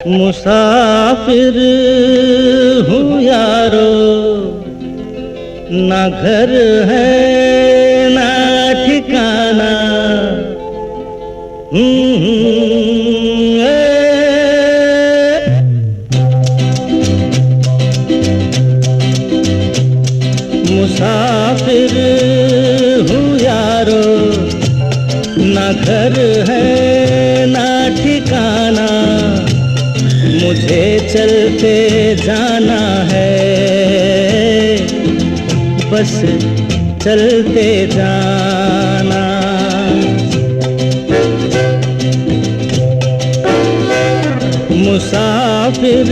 मुसाफिर हूँ यारो, ना घर है ना ठिकाना। मुसाफिर हूँ यारो, ना घर है ना ठिकाना। मुझे चलते जाना है, बस चलते जाना। मुसाफिर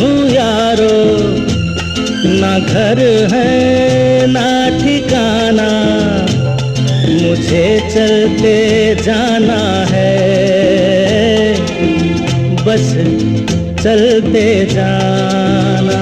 हूँ यारो, ना घर है ना ठिकाना। मुझे चलते जाना है, बस चलते जाना।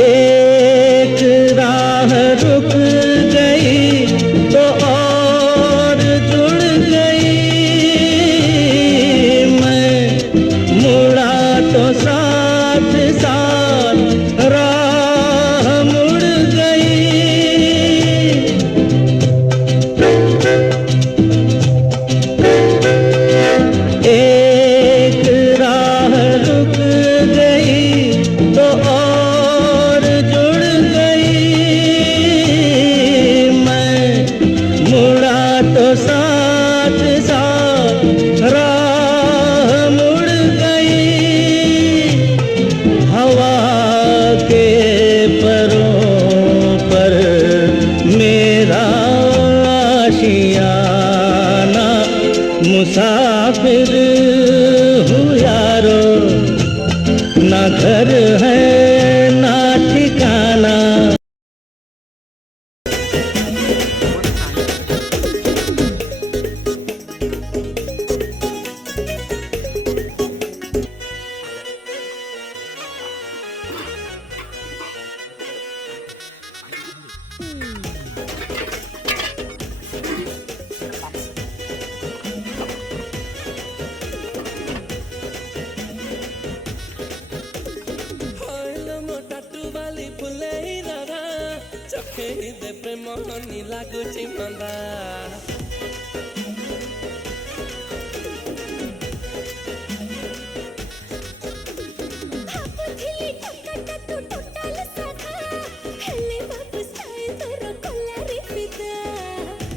एक राह रुक गई तो और जुड़ गई। मैं मुड़ा तो साथ साथ राह मुड़ गई। एक राह रुक गई तो और जुड़ गई। मैं मुड़ा तो साथ साथ राह मुड़ गई। हवा के परों पर मेरा आशियाना। मुसाफिर हूँ यारो, ना घर है ना ठिकाना। ପ୍ରେମହନି ଲାଗୁଛି ମନ୍ଦା।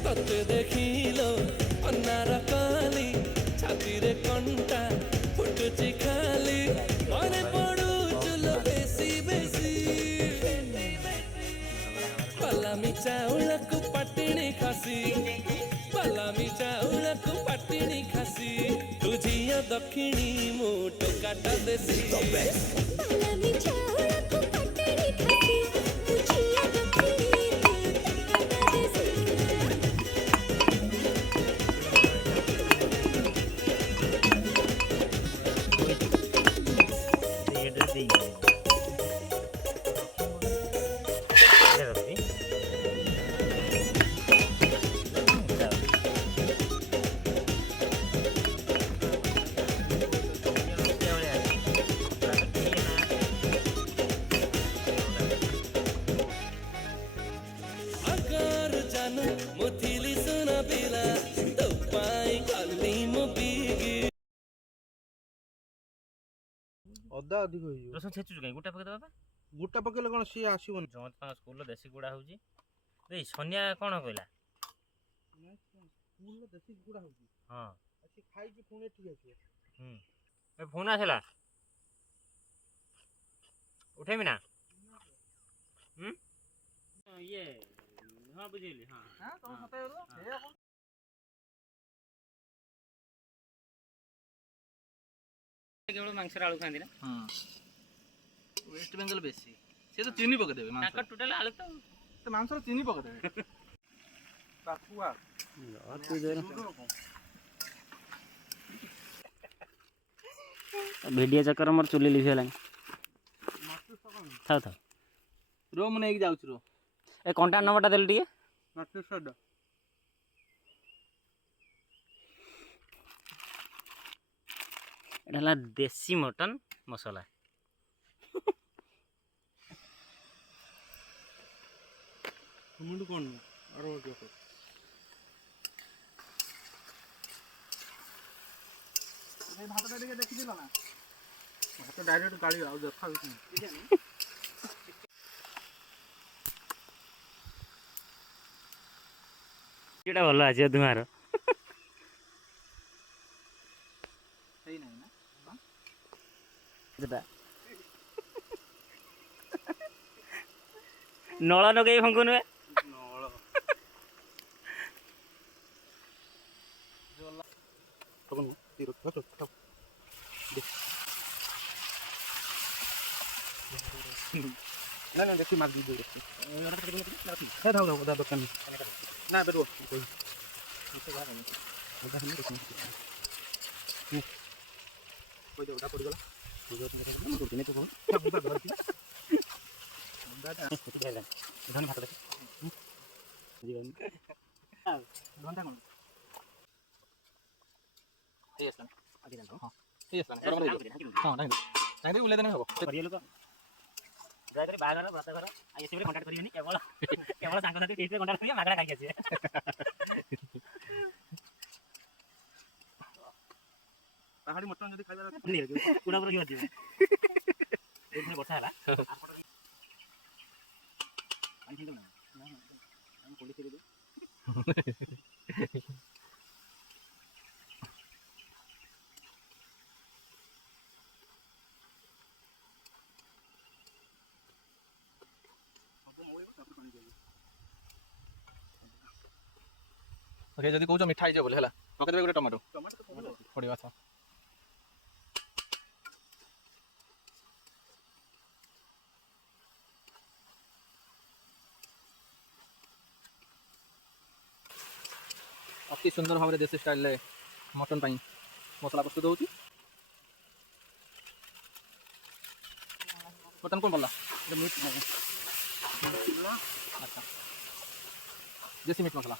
ତତେ ଦେଖିଲୋ ଅନାର କଲି, ଛାତିରେ କଣ୍ଟା ଫୁଟୁଛି ଖାଲି। ମନେ ପଡୁଛୁ ଲୋ ବେଶୀ ବେଶୀ। ପଲାମି ଚାଉଳକୁ ପାଟିଣି ଖାସି, ପଲାମି ଚାଉଳକୁ ପାଟିଣି ଖାସି। ତୁ ଝିଅ ଦକ୍ଷିଣୀ ମୁଁ ଟୋକାଟା ଦେଶୀ। ଅଦା ଅଧିକ ହେଇଯିବ। ରସୁଣ ଛେଚୁଛୁ କାଇଁ? ଗୋଟା ପକେଇ ଦବା। ଗୋଟା ପକେଇଲେ କଣ ସିଏ ଆସିବନି? ଜଗତ ସ୍କୁଲର ଦେଶୀ ଗୁଡ଼ା ହେଉଛି। ଏଇ ସନିଆ କ'ଣ କହିଲା? ସ୍କୁଲର ଦେଶୀ କୁକୁଡ଼ା ହେଉଛି। ହଁ, ସେ ଖାଇକି ପୁଣି ଏଠିକି ଆସିବ। ଏ ଫୋନ୍ ଆସିଲା, ଉଠେଇବି ନା? ଇଏ ହଁ ବୁଝିଲି। ହଁ କେବଳ ମାଂସରେ ଆଳୁ ଖାଆନ୍ତି ନା? ୱେଷ୍ଟ ବେଙ୍ଗଲ ବେଶୀ ସେ ତ ଚିନି ପକେଇଦେବେ। ତାଙ୍କର ଟୋଟାଲ ଆଳୁ ତ ମାଂସରେ ଚିନି ପକେଇଦେବେ। ବାପୁଆ ଭିଡ଼ିଓ ଚକ୍କର ମୋର ଚୁଲି ଲିଭିଗଲାଣି। ଥାଉ ଥାଉ। रो ମୁଁ ନେଇକି ଯାଉଛି रो। ଏ କଣ୍ଟାକ୍ଟ ନମ୍ବରଟା ଦେଲେ ଟିକେ। ନଟେଶ୍ୱର ଏଇଟା ହେଲା ଦେଶୀ ମଟନ ମସଲା। ମୁଣ୍ଡୁ କ'ଣ ଆର ଭାତଟା ଟିକେ ଦେଖିଥିଲ ନା ଭାତ ଡାଇରେକ୍ଟ ଗାଳି ଆଉ ଦେଖା ଏଇଟା ଭଲ ଆସିବ ଧୂଆଁର। ହେଇନାହିଁ ନା ନଳ ନଗେଇ ଫଙ୍କୁ ନୁହେଁ। ନଳ ନା ଦେଖି ମାର ଦିଦି ଦେଖି ଥାଉ ଦୋକାନ ନା ଏବେ ରୁହ ବାହାଘର ବ୍ରତଘର ଏସବୁରେ କଣ୍ଟାକ୍ଟ କରିବେନି, କେବଳ ସାଙ୍ଗସାଥି ଟେଷ୍ଟରେ କଣ୍ଟାକ୍ଟ କରିବେ, ମାଗଣା ଖାଇକି ଆସିବେ। ପାହାଡ଼ି ମଟନ ଯଦି ଖାଇବାର ପୁରା ପୁରା ଯିବ ଏଇଠି ବର୍ଷା ହେଲା। ଓକେ ଯଦି କହୁଛ ମିଠା ହେଇଯିବ ବୋଲି ହେଲା ପକେଇଦେବେ ଗୋଟେ ଟମାଟୋ ପଡ଼ିବ। ଆଚ୍ଛା ଅତି ସୁନ୍ଦର ଭାବରେ ଦେଶୀ ଷ୍ଟାଇଲରେ ମଟନ୍ ପାଇଁ ମସଲା ପ୍ରସ୍ତୁତ ହେଉଛି। ବର୍ତ୍ତମାନ କ'ଣ ପଡ଼ିଲା? ଆଚ୍ଛା ଦେଶୀ ମିଟ୍ ମସଲା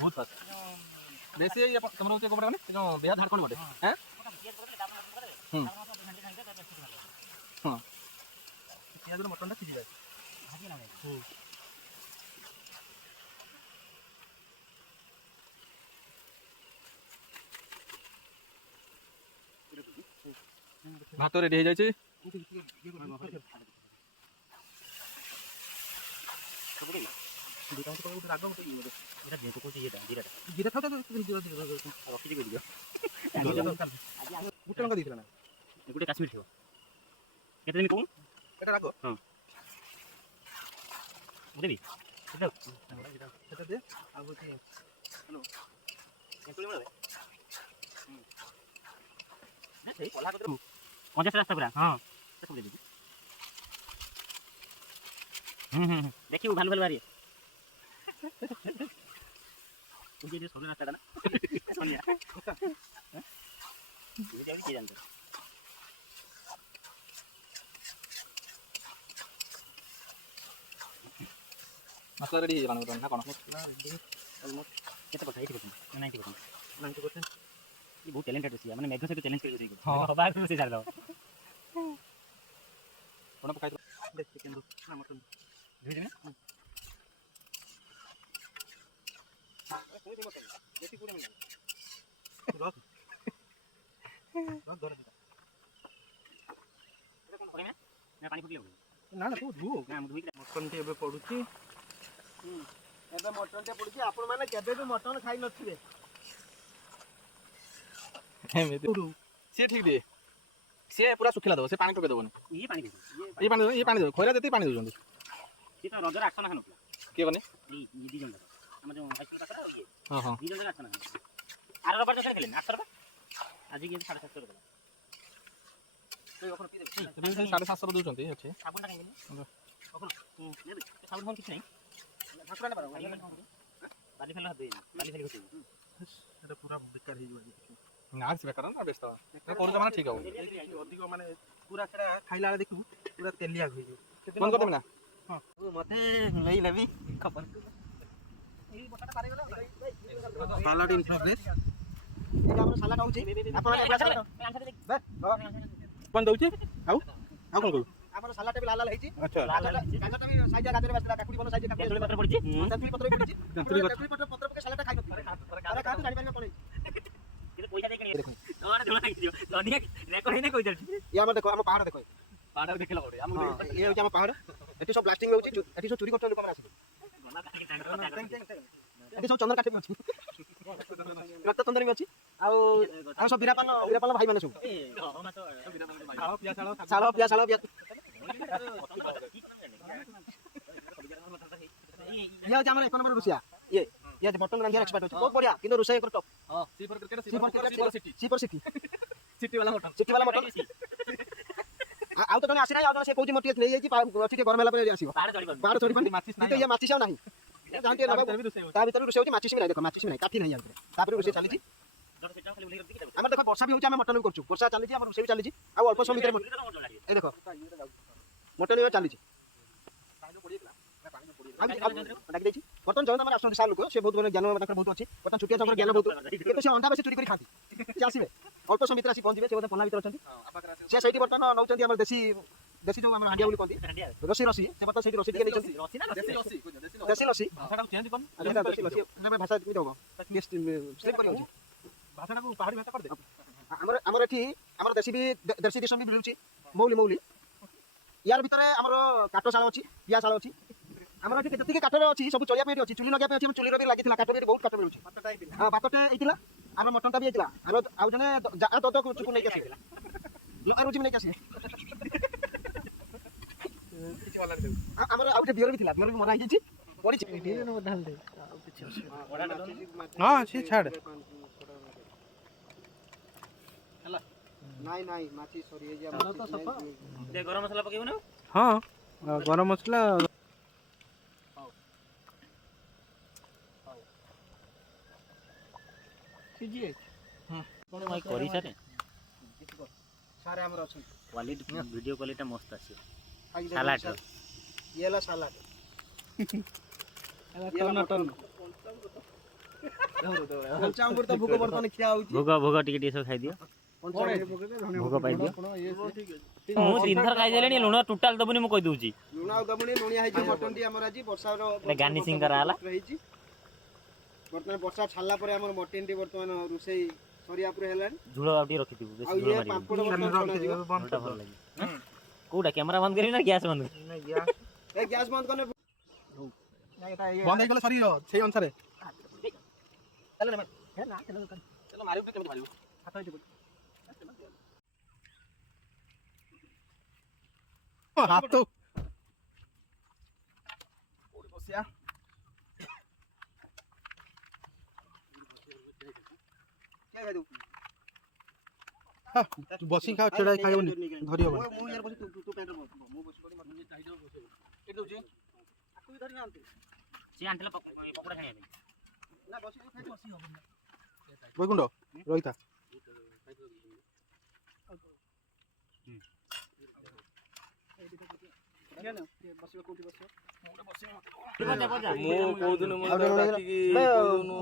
ବହୁତ ଫାଷ୍ଟ ଦେଶୀ ତୁମର ହେଉଛି କପଡ଼ା ମାନେ ଯେଉଁ ବିହାର ଝାଡ଼ଖଣ୍ଡ ଗୋଟେ ହଁ ହଁ ପିଆଜର ମଟନ୍ଟା ସିଝିଯାଏ। ଭାତ ରେଡ଼ି ହେଇଯାଇଛି। ଗୋଟେ କାଶ୍ମୀର ଥିବ କେତେ ଦିନ କହୁନ এটা রাখো ହଁ ଦେବି সেটা দে আর বলছি হ্যালো ପଞ୍ଚାଶ ରାସ୍ତା ପୁରା ହଁ ସବୁ ଦେବି। ଦେଖିବୁ ଭାଲୁ ଭାଲୁ ବାହାରିବେ। ସରୁ ରାସ୍ତାଟା ନା କିଏ ଜାଣିଛ। মশলা রেডি হয়ে গেল না কোন କେତେ ପର୍ସେଣ୍ଟ 80% 90% ये बहुत टैलेंटेड है ମାନେ ମେଘ ସହିତ ଚ୍ୟାଲେଞ୍ଜ କରି ରୋଷେଇ କରୁଛି ହବା ଆଗରୁ ରୋଷେଇ ଛାଡ଼ିଦେବ। কোন পকাই দেখ চিকেন দো না মটন ধুই দেবে না দেশি পুরো মিলে রস রস ধরে এটা কোন করে না পানি ফুটিলে না না তু ধু না ମୁଁ ଧୁଇକି মটন টি এবে পড়ুছি ଏବେ ମଟନଟା ପଡୁଛି। ଆପଣମାନେ କେବେ ବି ମଟନ ଖାଇ ନଥିବେ। ଏମିତି ସିଏ ଠିକ ଦିଏ ସିଏ ପୁରା ଶୁଖିଲା ଦେବ ସେ ପାଣି ପକେଇ ଦେବନି। ଇଏ ପାଣି ଦେବ ଇଏ ପାଣି ଦେବ ଖଇରା ଯେତିକି ପାଣି ଦେଉଛନ୍ତି। ସିଏ ତ ରଜରେ ଆକ୍ସନ ନଥିଲା କିଏ କନେ ଏଇ ଦି ଜଣ ଯାକ ଆମ ଯୋଉ ହାଇସ୍କୁଲ ପାଖରେ ଆଉ ଇଏ ହଁ ହଁ ଦି ଜଣ ଯାକ ଆକ୍ସନ ଆର ରବାର ଯୋଉ ଖେଳିଲେ 800 ଟଙ୍କା ଆଜି କି 750 ଟଙ୍କା ଏବେ 750 ଦେଉଛନ୍ତି ଅଛି ସାବୁନଟା କାଇଁ ଦେଲେ କଖনো ନେବେ ସାବୁନ ଫୋନ କିଛି ନାହିଁ ଠାକୁରା ନେବାର ବାଲି ଫେଲ ହାତ ଦେଇନି ବାଲି ଫେଲ ଘଷି এটা পুরা বেকার হয়ে যাবে না সে বেকার না ব্যস্ত করুছ মানে ঠিক হবে ଅଧିକ মানে পুরা সেটা খাইলা বেলে ଦେଖିବୁ পুরা ତେଲିଆ হৈ ଯିବ বন্ধ করতে না ମତେ ନେଇ ନେବି ଖବର ଏଇ ବଟାଟା ପାରେଗଲା ସାଲାଡ ଇନ ପ୍ରୋଗ୍ରେସ ଏଇଟା ଆମର ସାଲାଡ ହଉଛି ଆପଣ কোন দଉଛେ ଆଉ ଆଉ কোন କରୁ ଆମର ସାଲାଡ ବି ଲାଲ ଲାଲ ହେଇଛି ଆଚ୍ଛା ଗାଜରଟା ବି ସାଇଜା ଗାଜର ବାସିଲା କାକୁଡି ଭଲ ସାଇଜା କାକୁଡି ପତ୍ର ପଡିଛି ତେନ୍ତୁଳି ପତ୍ର ବି ପଡିଛି ତେନ୍ତୁଳି ତେନ୍ତୁଳି ପତ୍ର ପକେ ସାଲାଡ ଖାଇ ନଥିବେ ଆରେ ଖାଆନ୍ତୁ ଜାଣିପାରିବେ କଣ ହେଇଛି କିନ୍ତୁ ପଇସା ଦେଇକି ତମର ଜଣା ହେଇଯିବ ଲନିଆ ରେକର୍ଡ ହେଇନେ କହି ଚାଲିଛି ଇଏ ଆମର ଦେଖ ଆମ ପାହାଡ ଦେଖ ପାହାଡ ଦେଖିଲା ଗୋଟେ ଆମ ଇଏ ହଉଛି ଆମ ପାହାଡ ଏଠି ସବୁ ବ୍ଲାଷ୍ଟିଂ ହଉଛି ଏଠି ସବୁ ଚୋରି କରୁଛନ୍ତି ଲୋକମାନେ ଆସିକି ଗଲା କାକି ଚାଙ୍ଗର ଏଠି ସବୁ ଚନ୍ଦନ କାଠି ବି ଅଛି ରକ୍ତ ଚନ୍ଦନ ବି ଅଛି ଆଉ ଆମ ସବୁ ବୀରାପାଲ ଭାଇ ମାନେ ସବୁ ଶାଳ ପିଆ ଇଏ ହଉଛି ଆମର 1 ନମ୍ବର ରୁଷିଆ ଇଏ ବଟନ ରାନ୍ଧିବାର ଏକ୍ସପର୍ଟ ଅଛି ବହୁତ ବଢିଆ କିନ୍ତୁ ରୋଷେଇ ଏକ ଟପ୍ हां सीपर क्रिकेट ସିପର ସିଟି सिटी वाला मटन ଆଉ ତ ଜଣେ ଆସିନାହିଁ ଆଉ ଜଣେ ସେ କହୁଛି ମୋର ଟିକେ ନେଇଯାଇଛି ଅଛି ଟିକେ ଗରମ ହେଲା ପରେ ଆସିବ ପାହାଡ ଚଢି ପାରୁନି ମାଚିସ୍ ନାହିଁ କିନ୍ତୁ ଇଏ ମାଚିସ୍ ଆଉ ନାହିଁ ଜାଣିତେ ତା ଭିତରେ ରୋଷେଇ ହଉଛି ମାଚିସ୍ ବି ନାହିଁ ଦେଖ ମାଚିସ୍ ବି ନାହିଁ କାଠି ନାହିଁ ତାପରେ ରୋଷେଇ ଚାଲିଛି ଆମର ଦେଖ ବର୍ଷା ବି ହଉଛି ଆମେ ମଟନ ବି କରୁଛୁ ବର୍ଷା ଚାଲିଛି ଆମର ରୋଷେଇ ବି ଚାଲିଛି ଆଉ ଅଳ୍ପ ସମୟ ଭିତରେ এই ଦେଖ ମଟନ ବି ଚାଲିଛି ଡାକି ଦେଇଛି ବର୍ତ୍ତମାନ ଜଗନ୍ନାଥ ମାନେ ଆସୁଛନ୍ତି ସାର ଲୋକ ସେ ବହୁତ ମାନେ ଜ୍ଞାନ ତାଙ୍କର ବହୁତ ଅଛି ବର୍ତ୍ତମାନ ଛୁଟିଆ ତାଙ୍କର ଜ୍ଞାନ ବହୁତ କିନ୍ତୁ ସେ ଅଣ୍ଡା ବେଶୀ ଚୋରି କରି ଖାଆନ୍ତି ସେ ଆସିବେ ଅଳ୍ପ ସମୟ ଭିତରେ ଆସି ପହଞ୍ଚିବେ ସେ ବୋଧେ ପହ୍ନା ଭିତରେ ଅଛନ୍ତି ସେ ସେଇଠି ବର୍ତ୍ତମାନ ନେଉଛନ୍ତି ଆମର ଦେଶୀ ଯୋଉ ଆମର ହାଣ୍ଡିଆ ବୋଲି କହନ୍ତି ରସି ସେ ବର୍ତ୍ତମାନ ସେଇଠି ରସି ଟିକେ ନେଇଛନ୍ତି ଦେଶୀ ଲସି ଭାଷାଟାକୁ ଚେଞ୍ଜ କର ଦେଶୀ ଲସି ଭାଷା କେମିତି ହବ ସ୍ଲିପ୍ କରି ହେଉଛି ଭାଷାଟାକୁ ପାହାଡ଼ି ଭାଷା କରିଦେ ଆମର ଏଠି ଆମର ଦେଶୀ ଦେଶୀ ବି ମିଳୁଛି ମୌଲି ୟାର ଭିତରେ ଆମର କାଠ ଶାଳ ଅଛି ପିଆ ଶାଳ ଅଛି ଆମର ଏଠି ଯେତିକି କାଠର ଅଛି ସବୁ ଚଳିବା ପାଇଁ ଅଛି ଚୁଲି ଲଗେଇବା ପାଇଁ ଅଛି ଆମ ଚୁଲିର ବି ଲାଗିଥିଲା କାଠ ବି ବହୁତ କାଠ ମିଳୁଛି ହଁ ପାତଟେ ହେଇଥିଲା ଆମର ମଟନଟା ବି ହେଇଥିଲା ଆଉ ଜଣେ ଚୁକୁ ନେଇକି ଆସିଥିଲା ରୁଚି ନେଇକି ଆସିବେ ଆମର ଆଉ ଗୋଟେ ବିଅର ବି ଥିଲା ବିଅର ବି ମରା ହେଇଯାଇଛି ପଡ଼ିଛି ହଁ ସେ ଛାଡ଼ ନାଇଁ ମାଛି ସରି ଗରମ ମସଲା ପକେଇବୁ ନା ହଁ ଗରମ ମସଲା କରି ସାରେ ସାରେ ଆମର ଅଛି କ୍ୱାଲିଟି ଭିଡ଼ିଓ କ୍ୱାଲିଟିଟା ମସ୍ତ ଆସିବ ସାଲାଡର ଇଏ ହେଲା ସାଲାଡ କଞ୍ଚା ଅଙ୍ଗୁର ତ ଭୋଗ ବର୍ତ୍ତମାନ ଖିଆ ହଉଛି ଭୋଗ ଟିକେ ଟିକେ ସବୁ ଖାଇଦିଅ ଭୋଗ ପାଇଦିଅ ମୁଁ 3 ଥର ଖାଇଦେଲିଣି ଲୁଣ ଟୋଟାଲ ଦବୁନି ମୁଁ କହିଦଉଛି ଲୁଣ ଆଉ ଦବୁନି ଲୁଣିଆ ହେଇଛି ମଟନଟି ଆମର ଆଜି ବର୍ଷାର ଗାର୍ନିସିଂ କରାହେଲା ହେଇଛି ବର୍ତ୍ତମାନ ବର୍ଷା ଛାଡ଼ିଲା ପରେ ଆମର ମଟନଟି ବର୍ତ୍ତମାନ ରୋଷେଇ ସରିବା ପରେ ହେଲାଣି ଝୁଳ ଆଉ ଟିକେ ରଖିଥିବୁ ବେଶୀ ଆଉ ଝୁଳ ଇଏ ମାରିବୁ ପାମ୍ପଡ଼ ବର୍ତ୍ତମାନ ଛଣାଯିବ ଝୁଳଟା ଭଲ ଲାଗେ କୋଉଟା କ୍ୟାମେରା ବନ୍ଦ କରିବି ନା ଗ୍ୟାସ୍ ବନ୍ଦ କରିବି ଏ ଗ୍ୟାସ୍ ବନ୍ଦ କଲେ ବନ୍ଦ ହେଇଗଲେ ସରିଯିବ ସେଇ ଅନୁସାରେ ମାରିବୁ କେମିତି ମାରିବୁ ହାତ ହେଇଯିବ ହାତ କୋଉଠି ବସିଆ ତୁ ବସି ଖାଅ ଛିଡ଼ା ଖାଇବନି ଧରି ହବ ମୁଁ ଇଆର ବସି ତୁ ପ୍ୟାଣ୍ଟରେ ବସ ମୁଁ ବସି ପଡ଼ି ମଟନ ଚାହିଦା ବସେଇ ଏଠି ଦଉଛି ଆକୁ ବି ଧରି ନାହାନ୍ତି ସିଏ ଆଣିଥିଲା ପକୋଡ଼ା ଖାଇବା ପାଇଁ ନା ବସି ବସି ହବନି ବୈକୁଣ୍ଠ ରହିଥା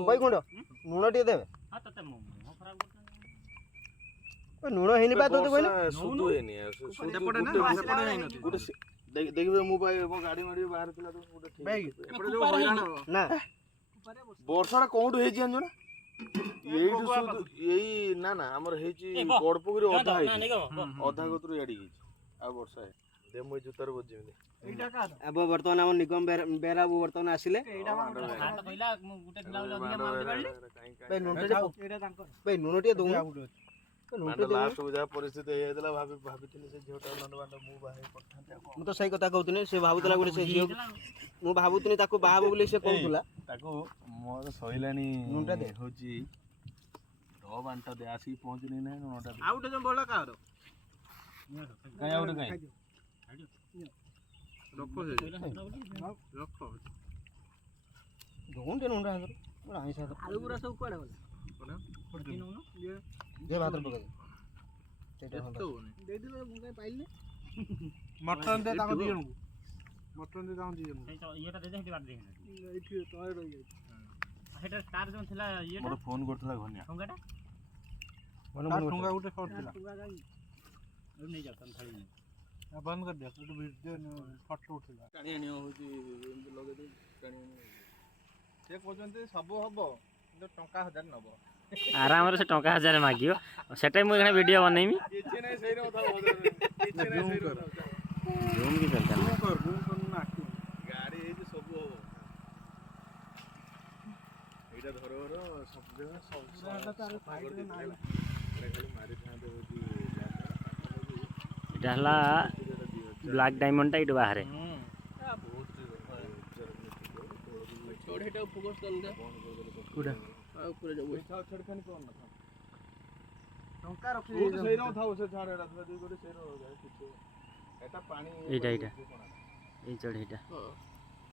ବୈକୁଣ୍ଠ ଲୁଣ ଟିକେ ଦେବେ ଲୁଣ ହେଇନି ବା ତୋତେ କହିଲେ ସୁଦୁ ହେଇନି ଦେଖିବେ ମୁଁ ମୋ ଗାଡି ମାଡି ବାହାରେ ଥିଲା ତ ଗୋଟେ ନା ବର୍ଷାଟା କୋଉଠୁ ହେଇଛି ଜାଣିଛ ନା ଏଇଠୁ ସୁଦୁ ଏଇ ନା ଆମର ହେଇଛି ବଡପୋଖରୀ ଅଧା ହେଇଛି ଅଧା କତରୁ ଇଆଡିକି ହେଇଛି ଆଉ ବର୍ଷା ହେଇନି ଦେ ମୁଁ ଏଇ ଜୁତାରେ ବଜିବି अब ବର୍ତ୍ତମାନ ଆମ ନିଗମ ବେରା ବର୍ତ୍ତମାନ ଆସିଲେ ଲୁଣ ଟିକେ ଦଉନ ଲାଷ୍ଟ ଯାହା ପରିସ୍ଥିତି ହେଇଯାଇଥିଲା ଭାବିଥିଲି ସେ ଝିଅଟା ମୁଁ ବାହା ହେଇ ପଡିଥାନ୍ତି ମୁଁ ତ ସେଇ କଥା କହୁଥିଲି ସେ ଭାବୁଥିଲା ଗୋଟେ ସେ ଝିଅ ମୁଁ ଭାବୁଥିଲି ତାକୁ ବାହା ହବ ବୋଲି ସେ କହୁଥିଲା ତାକୁ ମୋର ସଇଲାଣି ହଉଛି ଡବ ଆଣ୍ଟା ଦେ ଆସିକି ପହଞ୍ଚିନି ନା ନଅଟା ଆଉ ଗୋଟେ ଭଲ କାହାର କାଇଁ ଆଉ ଗୋଟେ କାଇଁ ରଖ ରଖ ढूंढे ढूंढ रहा है बड़ा आइसा आलू पूरा सब कुआडे गला जे भात पका दे सेटा हम दे दिलो मुके पाइले मटन दे ताको दिजन को मटन दे ताको दिजन येटा दे दे हेटी बात दे एठी तळे रहि जाई हेटा स्टार जोन थिला येटा मोर फोन करथला घनिया ठंगाटा ठुंगा गुटे शॉट दिला अब नहीं जाता थाली में बंद कर दे तो वीडियो फोटो उठला काणी आणी होची लगे दे काणी आणी से कहते सब हबो तो टंका 1000 नबो आराम से टंका 1000 मागियो सेटा मु एखने वीडियो बनैमी किछे नै सही रहता किछे नै सही रहता जूम की चलता बूम कर ना गाड़ी हे जे सब हबो एटा धरोर सब जगह सब तार साइड में ना खाली मारी थाते होची एटा हला ब्लैक डायमंड टा इट बाहर बहुत छोड़ हेटा फोकस कर दे कुडा ऊपर जाओ छड़खानी कोन ना टंका रखी वो तो सही रहता से छाड़ एटा तो कोटे सही रह जाए कुछ एटा पानी एटा ए चढ़ एटा हां